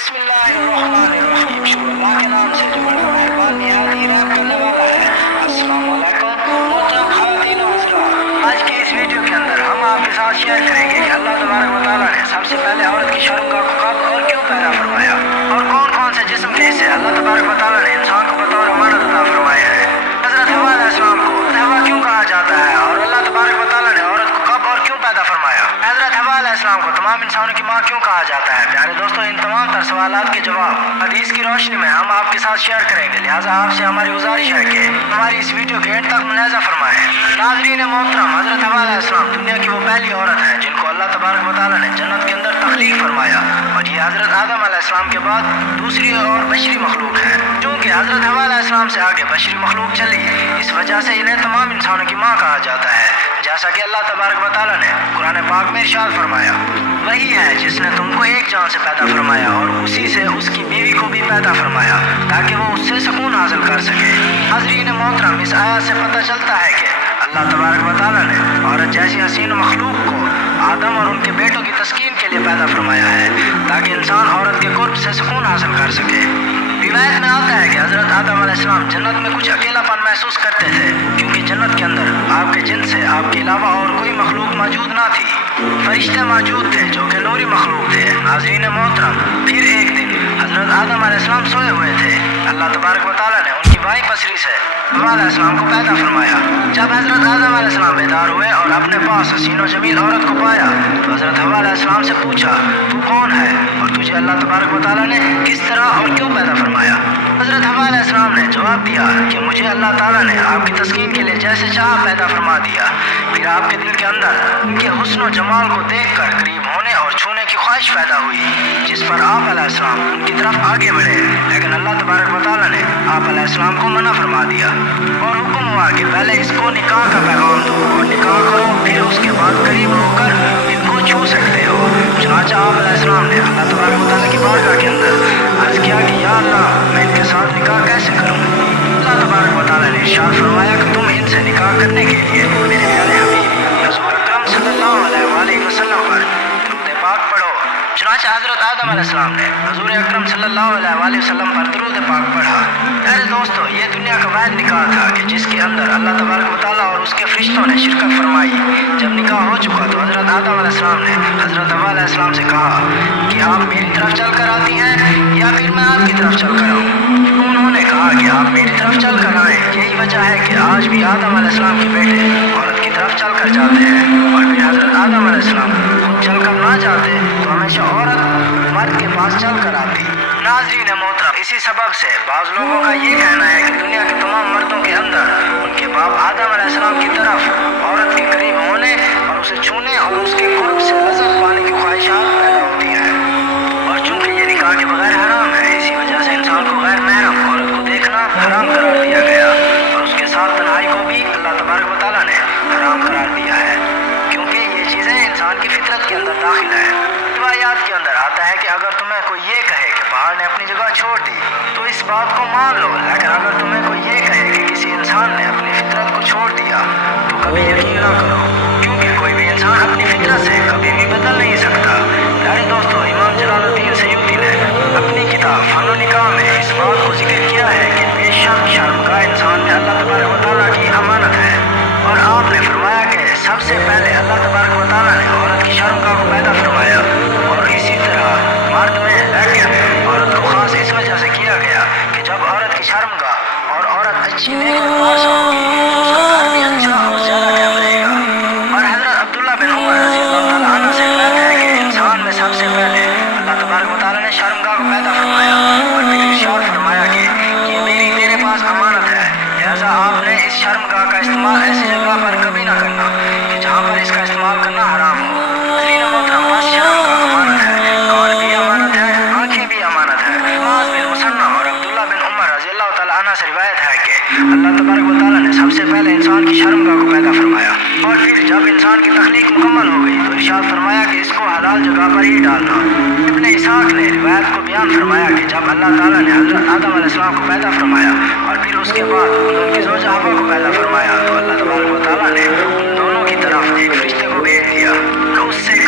بسم اللہ الرحمن الرحیم، شروع اللہ کے نام سے جو بڑا مہربان نہایت ہی رحم کرنے والا ہے۔ السلام علیکم محترم خواتین و حضرات، آج کی اس ویڈیو کے اندر ہم آپ کے ساتھ شیئر کریں گے کہ اللہ تبارک و تعالیٰ نے سب سے پہلے عورت کی شرمگاہ کو کب اور کیوں پیدا فرمایا، اور کون کون سے جسم کے حصے اللہ تبارک و تعالیٰ نے انسان کو بطور امانت عطا فرمائے ہیں۔ حضرت حوا علیہ السلام کو حوا کیوں کہا جاتا ہے، اور اللہ تبارک و تعالیٰ نے عورت کو کب اور کیوں پیدا فرمایا۔ حضرت حوا علیہ السلام کو تمام انسانوں کی ماں کیوں کہا جاتا ہے۔ پیارے دوستوں، ان تمام تر سوالات کے جواب حدیث کی روشنی میں ہم آپ کے ساتھ شیئر کریں گے، لہٰذا آپ سے ہماری گزارش ہے کہ ہماری اس ویڈیو کے اینڈ تک ملاحظہ فرمائیں۔ ناظرین محترم، حضرت حوا علیہ السلام دنیا کی وہ پہلی عورت ہے جن کو اللہ تبارک و تعالیٰ نے جنت کے اندر تخلیق فرمایا، اور یہ حضرت آدم علیہ السلام کے بعد دوسری اور بشری مخلوق ہے۔ چونکہ حضرت حوا علیہ السلام سے آگے بشری مخلوق چلی، اس وجہ سے انہیں تمام انسانوں کی ماں کہا جاتا ہے، جیسا کہ اللہ تبارک و تعالیٰ نے قرآن پاک میں ارشاد فرمایا، وہی ہے جس نے تم کو ایک جان سے پیدا فرمایا اور اسی سے اس کی بیوی کو بھی پیدا فرمایا تاکہ وہ اس سے سکون حاصل کر سکے۔ حضرین محترم، اس آیت سے پتہ چلتا ہے کہ اللہ تبارک و تعالیٰ نے عورت جیسی حسین مخلوق کو آدم اور ان کے بیٹوں کی تسکین کے لیے پیدا فرمایا ہے تاکہ انسان عورت کے قرب سے سکون حاصل کر سکے۔ روایت میں آتا ہے کہ حضرت آدم علیہ السلام جنت میں کچھ اکیلا پن محسوس کرتے تھے، کیونکہ جنت کے اندر آپ کے جن سے آپ کے علاوہ اور کوئی مخلوق موجود نہ تھی۔ فرشتے موجود تھے جو کہ نوری مخلوق تھے۔ ناظرین محترم، پھر ایک دن حضرت آدم علیہ السلام سوئے ہوئے تھے، اللہ تبارک و تعالیٰ نے ان کی بائیں پسری سے حوا علیہ السلام کو پیدا فرمایا۔ جب حضرت آدم علیہ السلام بیدار ہوئے اور اپنے پاس حسین و جمیل عورت کو پایا تو حضرت حوا علیہ السلام سے پوچھا، تو کون ہے اور تجھے اللہ تبارک و تعالیٰ نے کس طرح اور کیوں پیدا فرمایا۔ حضرت حوا علیہ السلام نے جواب دیا کہ مجھے اللہ تعالیٰ نے آپ کی تسکین کے لیے جیسے چاہا پیدا فرما دیا، پھر آپ کے دل کے اندر ان کے حسن و جمال کو دیکھ کر قریب ہونے اور چھونے کی خواہش پیدا ہوئی، جس پر آپ علیہ السلام ان کی طرف آگے بڑھے، لیکن اللہ تبارک و تعالیٰ نے آپ علیہ السلام کو منع فرما دیا اور حکم ہوا کہ پہلے اس کو نکاح کا پیغام دو اور نکاح کرو، پھر اس کے بعد قریب ہو کر ان کو چھو سکتے ہو۔ چنانچہ آپ علیہ السلام نے اللہ تبارک و تعالیٰ کی بارگاہ کے اندر عرض کیا کہ یا اللہ، میں ان کے ساتھ نکاح کیسے کروں۔ اللہ تبارک و تعالیٰ نے ارشاد فرمایا کہ تم ان سے نکاح کرنے کے لیے میرے پیارے حبیب حضور اکرم صلی اللہ علیہ وآلہ وسلم پر درود پاک پڑھو۔ چنانچہ حضرت آدم علیہ السلام نے حضور اکرم صلی اللہ علیہ وآلہ وسلم پر درود پاک پڑھا۔ پیارے دوستو، یہ دنیا کا واحد نکاح تھا کہ جس کے اندر اللہ تبارک و تعالیٰ اور اس کے فرشتوں نے شرکت فرمائی۔ جب نکاح ہو چکا تو حضرت آدم علیہ السلام نے حضرت حوا علیہ السلام سے کہا کہ آپ میری طرف چل کر آتی ہیں یا پھر میں آپ کی طرف چل کر آؤں۔ انہوں نے کہا کہ آپ میری طرف چل کر آئیں، یہی وجہ ہے کہ آج بھی آدم علیہ السلام کے بیٹے عورت کی طرف چل کر جاتے ہیں، اور پھر حضرت آدم علیہ السلام خود چل کر نہ جاتے تو ہمیشہ عورت مرد کے پاس چل کر آتی۔ ناظرین محترم، اسی سبب سے بعض لوگوں کا یہ کہنا ہے کہ دنیا کے تمام مردوں کے اندر ان کے باپ آدم علیہ السلام کی طرف عورت کے قریب ہونے اور اسے چھونے اور اس کے قرب سے لذت پانے کی خواہشات پیدا ہوتی ہیں، اور چونکہ یہ نکاح کے بغیر حرام ہے، اسی وجہ سے انسان کو غیر محرم عورت کو دیکھنا حرام قرار دیا گیا، اور اس کے ساتھ تنہائی کو بھی اللہ تبارک و تعالیٰ نے حرام قرار دیا ہے، کیونکہ یہ چیزیں انسان کی فطرت کے اندر داخل ہیں۔ روایات کے اندر آتا ہے کہ اگر تمہیں کوئی یہ کہے کہ پہاڑ نے اپنی جگہ چھوڑ دی تو اس بات کو مان لو، لیکن اگر تمہیں کوئی یہ کہے کہ کسی انسان نے اپنی فطرت کو چھوڑ دیا تو کبھی یقین نہ کرو، کیونکہ کوئی بھی انسان اپنی فطرت سے کبھی بھی بدل نہیں سکتا۔ پیارے دوستو، امام جلال الدین سیوطی نے اپنی کتاب فن و نکاح میں اس بات کو ذکر کیا ہے کہ بے شک شرمگاہ انسان میں اللہ تبارک و تعالیٰ کی امانت ہے، اور آپ نے فرمایا کہ سب سے پہلے اللہ تبارک و تعالیٰ نے عورت کی شرمگاہ کو پیدا فرمایا، اور اسی طرح مرد میں، لیکن عورت کو خاص اس وجہ سے کیا گیا کہ جب عورت کی شرمگاہ اور عورت اچھی نیک اور پاس ہوگی تو اس کا گھر بھی اچھا اور زیادہ قائم رہے گا۔ اور حضرت عبداللہ بن عمر رضی اللہ تعالیٰ عنہ سے روایت ہے کہ انسان میں سب سے پہلے اللہ تبارک و تعالیٰ نے شرمگاہ کو پیدا فرمایا اور پھر ارشاد فرمایا کہ یہ میری تیرے پاس امانت ہے، لہٰذا آپ نے اس شرمگاہ کا استعمال ایسی جگہ پر کبھی نہ کرنا کہ جہاں پر اس کا استعمال کرنا حرام ہو۔ حضرین محترم، بس شرمگاہ امانت ہے، کان بھی امانت ہے، آنکھیں بھی امانت ہے۔ معاذ بن مسنہ اور عبداللہ بن عمر رضی اللہ تعالیٰ عنہ سے روایت ہے کہ اللہ تبارک و تعالیٰ نے سب سے پہلے انسان کی شرمگاہ کو پیدا فرمایا، اور پھر جب انسان کی تخلیق مکمل ہو گئی تو ارشاد فرمایا کہ اس کو حلال جگہ پر ہی ڈالنا۔ ابن اسحاق نے روایت کو بیان فرمایا کہ جب اللہ تعالیٰ نے حضرت آدم علیہ السلام کو پیدا فرمایا اور پھر اس کے بعد ان کی زوجہ حوا کو پیدا فرمایا تو اللہ تبارک و تعالیٰ نے ان دونوں کی طرف ایک فرشتے کو بھیج دیا کہ اس سے